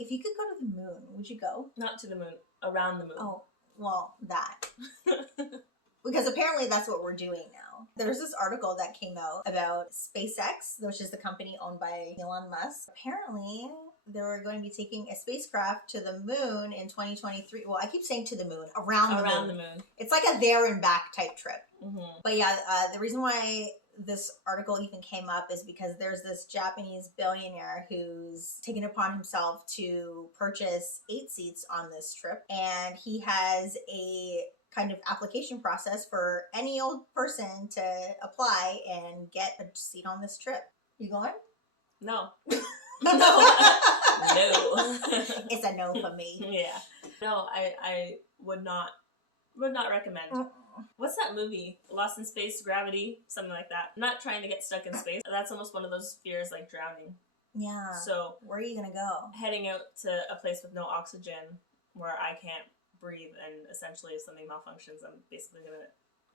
If you could go to the moon, would you go? Not to the moon, around the moon. Oh, well, that. Because apparently that's what we're doing now. There's this article that came out about SpaceX, which is the company owned by Elon Musk. Apparently, they were going to be taking a spacecraft to the moon in 2023. Well, I keep saying to the moon, around the moon. It's like a there and back type trip. Mm-hmm. But yeah, the reason why this article even came up is because there's this Japanese billionaire who's taken upon himself to purchase 8 seats on this trip. And he has a kind of application process for any old person to apply and get a seat on this trip. You going? No. No. No. It's a no for me. Yeah. No, I would not recommend. What's that movie? Lost in Space, Gravity, something like that. I'm not trying to get stuck in space. That's almost one of those fears like drowning. Yeah. So where are you gonna go? Heading out to a place with no oxygen where I can't breathe, and essentially if something malfunctions, I'm basically gonna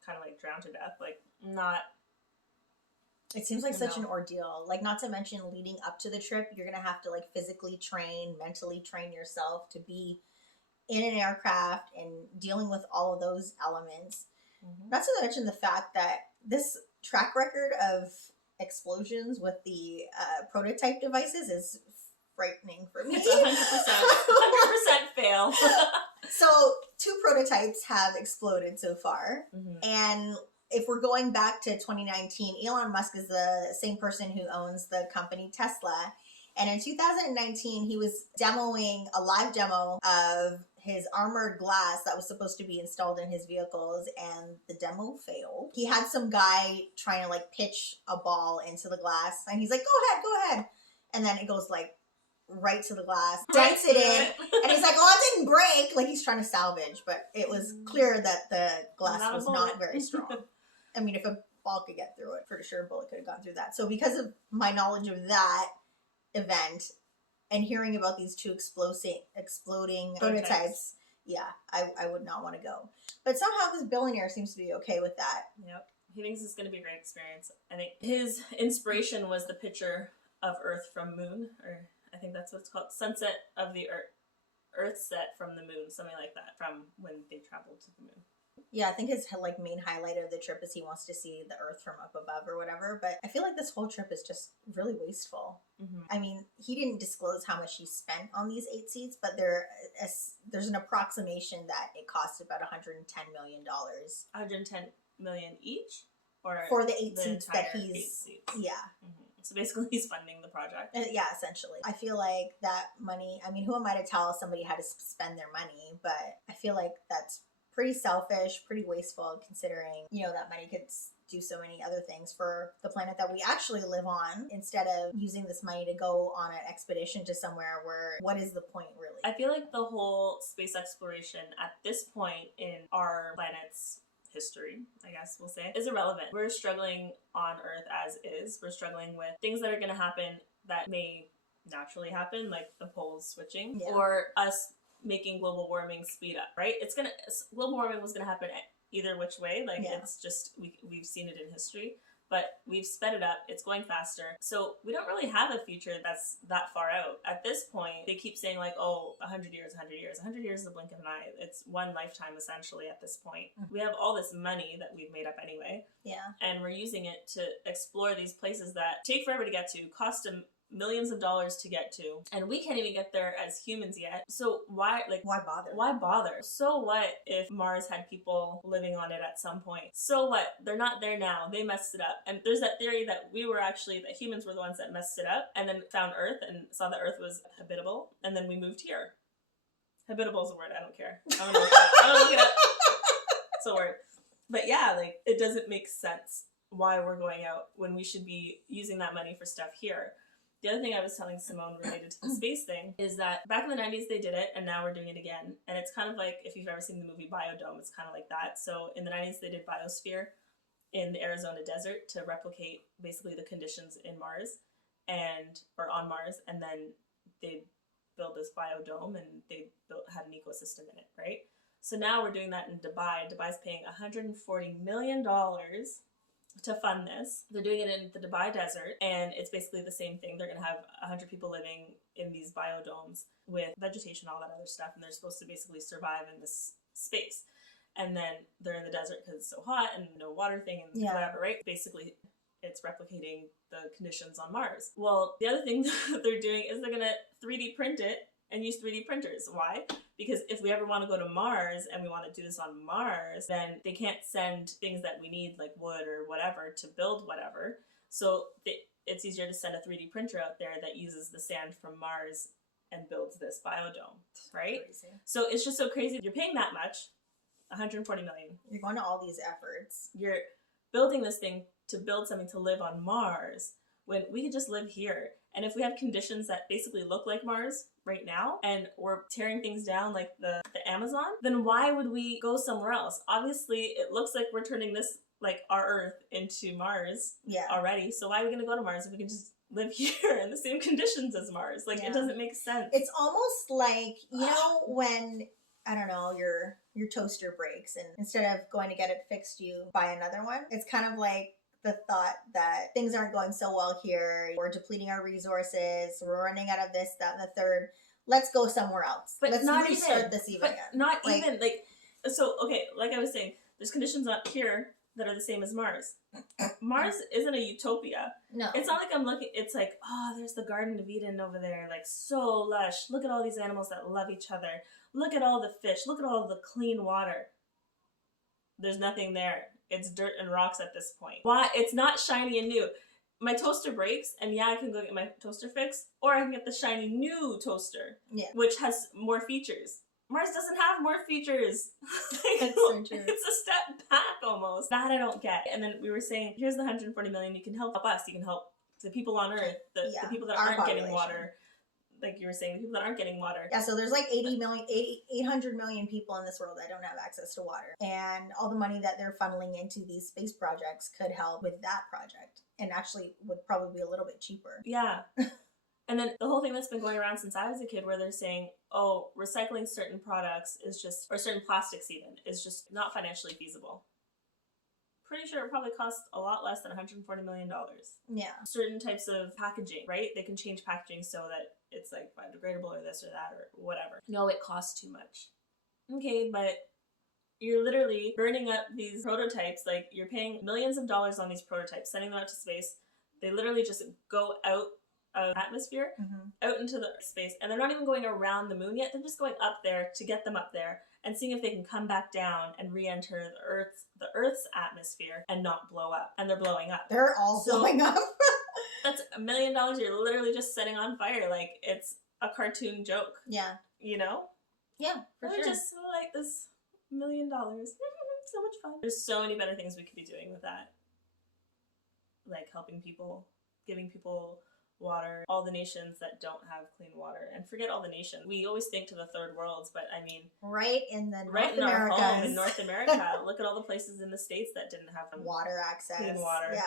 kind of like drown to death. Like, not. It seems like such an ordeal. Like, not to mention leading up to the trip, you're gonna have to like physically train, mentally train yourself to be in an aircraft and dealing with all of those elements. Mm-hmm. Not to mention the fact that this track record of explosions with the prototype devices is frightening for me. It's 100% fail. So 2 prototypes have exploded so far. Mm-hmm. And if we're going back to 2019, Elon Musk is the same person who owns the company Tesla. And in 2019, he was demoing a live demo of his armored glass that was supposed to be installed in his vehicles, and the demo failed. He had some guy trying to like pitch a ball into the glass, and he's like, go ahead. And then it goes like right to the glass, dents it in, and he's like, oh, it didn't break. Like, he's trying to salvage, but it was clear that the glass was not very strong. I mean, if a ball could get through it, pretty sure a bullet could have gone through that. So because of my knowledge of that event and hearing about these 2 exploding prototypes, yeah, I would not want to go. But somehow this billionaire seems to be okay with that. Yep. He thinks it's going to be a great experience. I think his inspiration was the picture of Earth from moon, or I think that's what it's called, sunset of the Earth set from the moon, something like that, from when they traveled to the moon. Yeah, I think his like main highlight of the trip is he wants to see the Earth from up above or whatever. But I feel like this whole trip is just really wasteful. Mm-hmm. I mean, he didn't disclose how much he spent on these 8 seats, but there's an approximation that it cost about $110 million. 110 million each, or for the 8 seats that he's 8 seats. Yeah. Mm-hmm. So basically, he's funding the project. Yeah, essentially. I feel like that money. I mean, who am I to tell somebody how to spend their money? But I feel like that's pretty selfish, pretty wasteful, considering, you know, that money could do so many other things for the planet that we actually live on, instead of using this money to go on an expedition to somewhere where, what is the point, really? I feel like the whole space exploration at this point in our planet's history, I guess we'll say, is irrelevant. We're struggling on Earth as is. We're struggling with things that are going to happen that may naturally happen, like the poles switching, or us making global warming speed up, right? Global warming was gonna happen either which way. Like, it's just, we've seen it in history, but we've sped it up. It's going faster. So we don't really have a future that's that far out. At this point, they keep saying like, oh, 100 years, 100 years. 100 years is a blink of an eye. It's one lifetime, essentially, at this point. Mm-hmm. We have all this money that we've made up anyway. Yeah. And we're using it to explore these places that take forever to get to, cost them millions of dollars to get to, and we can't even get there as humans yet. So why bother? Why bother? So what if Mars had people living on it at some point? So what? They're not there now. They messed it up. And there's that theory that that humans were the ones that messed it up, and then found Earth and saw that Earth was habitable, and then we moved here. Habitable is a word. I don't care. I'm gonna look it up. It's a word. But yeah, like, it doesn't make sense why we're going out when we should be using that money for stuff here. The other thing I was telling Simone related to the space thing is that back in the 90s they did it, and now we're doing it again. And it's kind of like, if you've ever seen the movie Biodome, it's kind of like that. So in the 90s they did Biosphere in the Arizona desert to replicate basically the conditions in Mars or on Mars, and then they built this biodome and they had an ecosystem in it, right? So now we're doing that in Dubai. Dubai's paying $140 million to fund this. They're doing it in the Dubai desert, and it's basically the same thing. They're going to have 100 people living in these biodomes with vegetation, all that other stuff, and they're supposed to basically survive in this space. And then they're in the desert because it's so hot and no water thing and whatever, right? Basically, it's replicating the conditions on Mars. Well, the other thing that they're doing is they're going to 3D print it and use 3D printers. Why? Because if we ever want to go to Mars and we want to do this on Mars, then they can't send things that we need, like wood or whatever, to build whatever. So it's easier to send a 3D printer out there that uses the sand from Mars and builds this biodome, right? Crazy. So it's just so crazy. You're paying that much, 140 million. You're going to all these efforts. You're building this thing to build something to live on Mars when we could just live here. And if we have conditions that basically look like Mars right now, and we're tearing things down like the Amazon, then why would we go somewhere else? Obviously, it looks like we're turning this, like our Earth, into Mars already. So why are we going to go to Mars if we can just live here in the same conditions as Mars? Like, it doesn't make sense. It's almost like, you know, when, I don't know, your toaster breaks, and instead of going to get it fixed, you buy another one. It's kind of like the thought that things aren't going so well here, we're depleting our resources, we're running out of this, that, and the third. Let's go somewhere else. But let's not restart even this even but again. Not like, even like, so okay, like I was saying, there's conditions up here that are the same as Mars. Mars isn't a utopia. No. It's not like I'm looking, it's like, oh, there's the Garden of Eden over there, like so lush. Look at all these animals that love each other. Look at all the fish. Look at all the clean water. There's nothing there. It's dirt and rocks at this point. Why? It's not shiny and new. My toaster breaks, and I can go get my toaster fixed, or I can get the shiny new toaster, which has more features. Mars doesn't have more features. That's so true. It's a step back almost. That I don't get. And then we were saying, here's the 140 million. You can help us. You can help the people on Earth, the people that aren't getting water. Like you were saying, the people that aren't getting water. Yeah, so there's like 800 million people in this world that don't have access to water. And all the money that they're funneling into these space projects could help with that project. And actually would probably be a little bit cheaper. Yeah. And then the whole thing that's been going around since I was a kid, where they're saying, oh, recycling certain products is just, or certain plastics even, is just not financially feasible. Pretty sure it probably costs a lot less than $140 million. Yeah. Certain types of packaging, right? They can change packaging so that it's like biodegradable or this or that or whatever. No, it costs too much. Okay, but you're literally burning up these prototypes. Like, you're paying millions of dollars on these prototypes, sending them out to space. They literally just go out of atmosphere, out into the space, and they're not even going around the moon yet. They're just going up there to get them up there and seeing if they can come back down and re-enter the Earth's atmosphere and not blow up. And they're blowing up. They're all blowing up. That's $1 million you're literally just setting on fire. Like, it's a cartoon joke. Yeah. You know? Yeah, for sure. Just like this $1 million. So much fun. There's so many better things we could be doing with that. Like helping people, giving people water, all the nations that don't have clean water, and forget all the nations. We always think to the third worlds, but I mean, right in the North America, our home in North America. Look at all the places in the States that didn't have water access, clean water,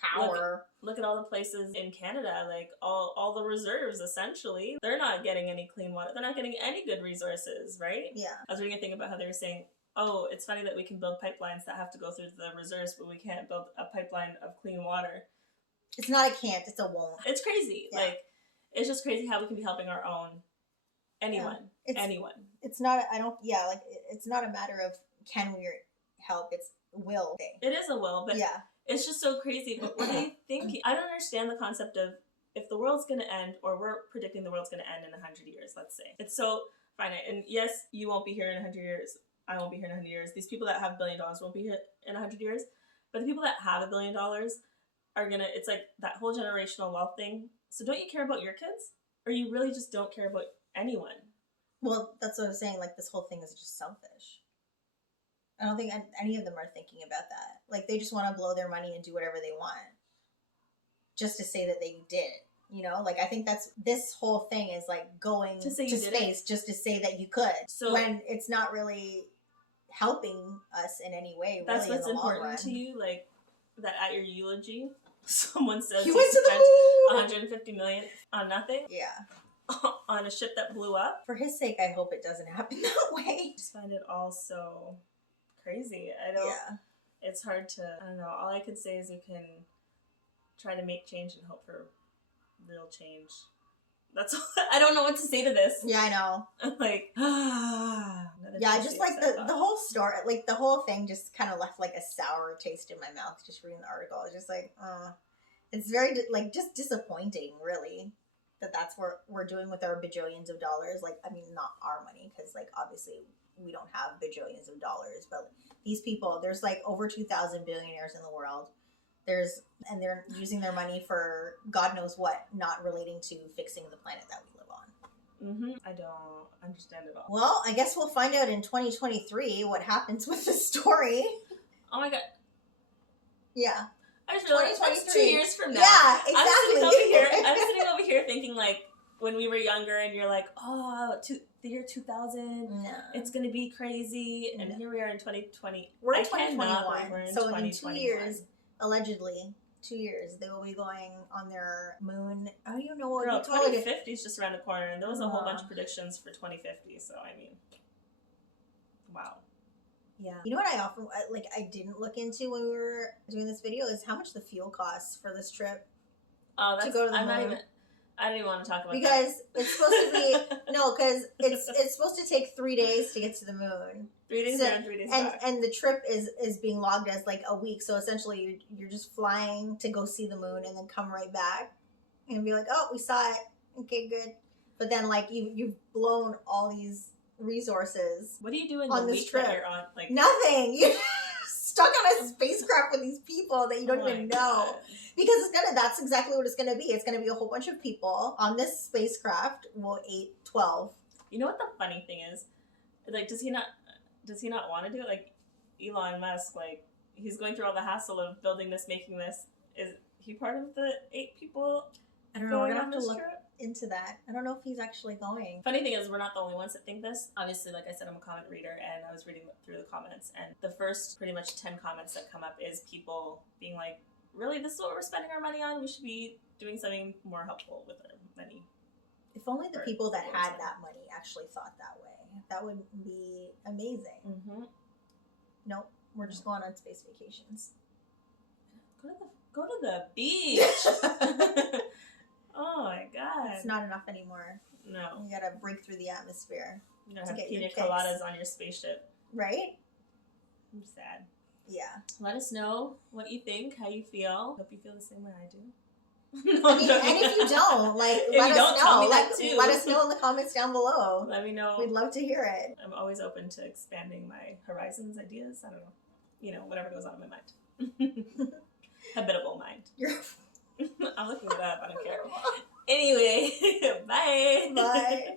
power. Look at all the places in Canada, like all the reserves. Essentially, they're not getting any clean water. They're not getting any good resources, right? Yeah. I was reading a thing about how they were saying, oh, it's funny that we can build pipelines that have to go through the reserves, but we can't build a pipeline of clean water. It's not a can't, it's a won't. It's crazy. Yeah. Like, it's just crazy how we can be helping our own. Anyone. Yeah. Anyone. It's not, it's not a matter of can we help, it's will they. It is a will, but it's just so crazy. But what they think, I don't understand the concept of if the world's going to end, or we're predicting the world's going to end in 100 years, let's say. It's so finite. And yes, you won't be here in 100 years. I won't be here in 100 years. These people that have $1 billion won't be here in 100 years. But the people that have $1 billion are gonna, it's like that whole generational wealth thing. So don't you care about your kids? Or you really just don't care about anyone? Well, that's what I was saying. Like, this whole thing is just selfish. I don't think any of them are thinking about that. Like, they just want to blow their money and do whatever they want. Just to say that they did it. You know? Like, I think this whole thing is like going to space just to say that you could. So when it's not really helping us in any way, really. That's what's important to you? Like, that at your eulogy, someone says he went to the moon! $150 million on nothing? Yeah. On a ship that blew up? For his sake, I hope it doesn't happen that way. I just find it all so crazy. I don't... Yeah. it's hard to, I don't know, all I could say is you can try to make change and hope for real change. That's all. I don't know what to say to this. Yeah, I know. I'm like, yeah, just like the whole story, like the whole thing just kind of left like a sour taste in my mouth just reading the article. It's just like, it's very like just disappointing, really, that that's what we're doing with our bajillions of dollars. Like, I mean, not our money, because like obviously we don't have bajillions of dollars, but these people, there's like over 2,000 billionaires in the world. And they're using their money for God knows what, not relating to fixing the planet that we live on. I don't understand it all. Well, I guess we'll find out in 2023 what happens with the story. Oh my god. Yeah. I just realized that's 2 years from now. Yeah, exactly. I'm sitting over here thinking like when we were younger and you're like, oh, the year 2000, it's going to be crazy. And here we are in 2020. We're in 2021. We're in so 2021. in 2 years, allegedly, 2 years, they will be going on their moon. I don't even know what you call it. 2050 is just around the corner, and there was a whole bunch of predictions for 2050. So I mean, wow. Yeah. You know what I often I didn't look into when we were doing this video is how much the fuel costs for this trip. Oh, that's, to go to the moon. I don't even want to talk about that. Because it's supposed to be because it's supposed to take 3 days to get to the moon. 3 days there and 3 days back. And the trip is being logged as like a week. So essentially you're just flying to go see the moon and then come right back and be like, oh, we saw it. Okay, good. But then like you've blown all these resources. What do you do in on the this week trip? that you're on? Like nothing. You're stuck on a spacecraft with these people that you don't even know. God. Because that's exactly what it's gonna be. It's gonna be a whole bunch of people on this spacecraft. Well, 8, 12. You know what the funny thing is? Like, does he not want to do it? Like, Elon Musk, like, he's going through all the hassle of building this, making this. Is he part of the 8 people? I don't know. We're gonna have to look into that. I don't know if he's actually going. Funny thing is, we're not the only ones that think this. Obviously, like I said, I'm a comment reader, and I was reading through the comments, and the first pretty much 10 comments that come up is people being like, really, this is what we're spending our money on? We should be doing something more helpful with our money. If only the people that had that money actually thought that way. That would be amazing. Nope, we're just going on space vacations. Go to the beach. Oh my god. It's not enough anymore. No. You gotta break through the atmosphere. You don't have pina coladas on your spaceship. Right? I'm sad. Yeah. Let us know what you think, how you feel. Hope you feel the same way I do. And if you don't, like, let us know. Tell me that too. Let us know in the comments down below. Let me know. We'd love to hear it. I'm always open to expanding my horizons, ideas. I don't know. You know, whatever goes on in my mind. Habitable mind. I'm looking it up. I don't care. Anyway, bye. Bye.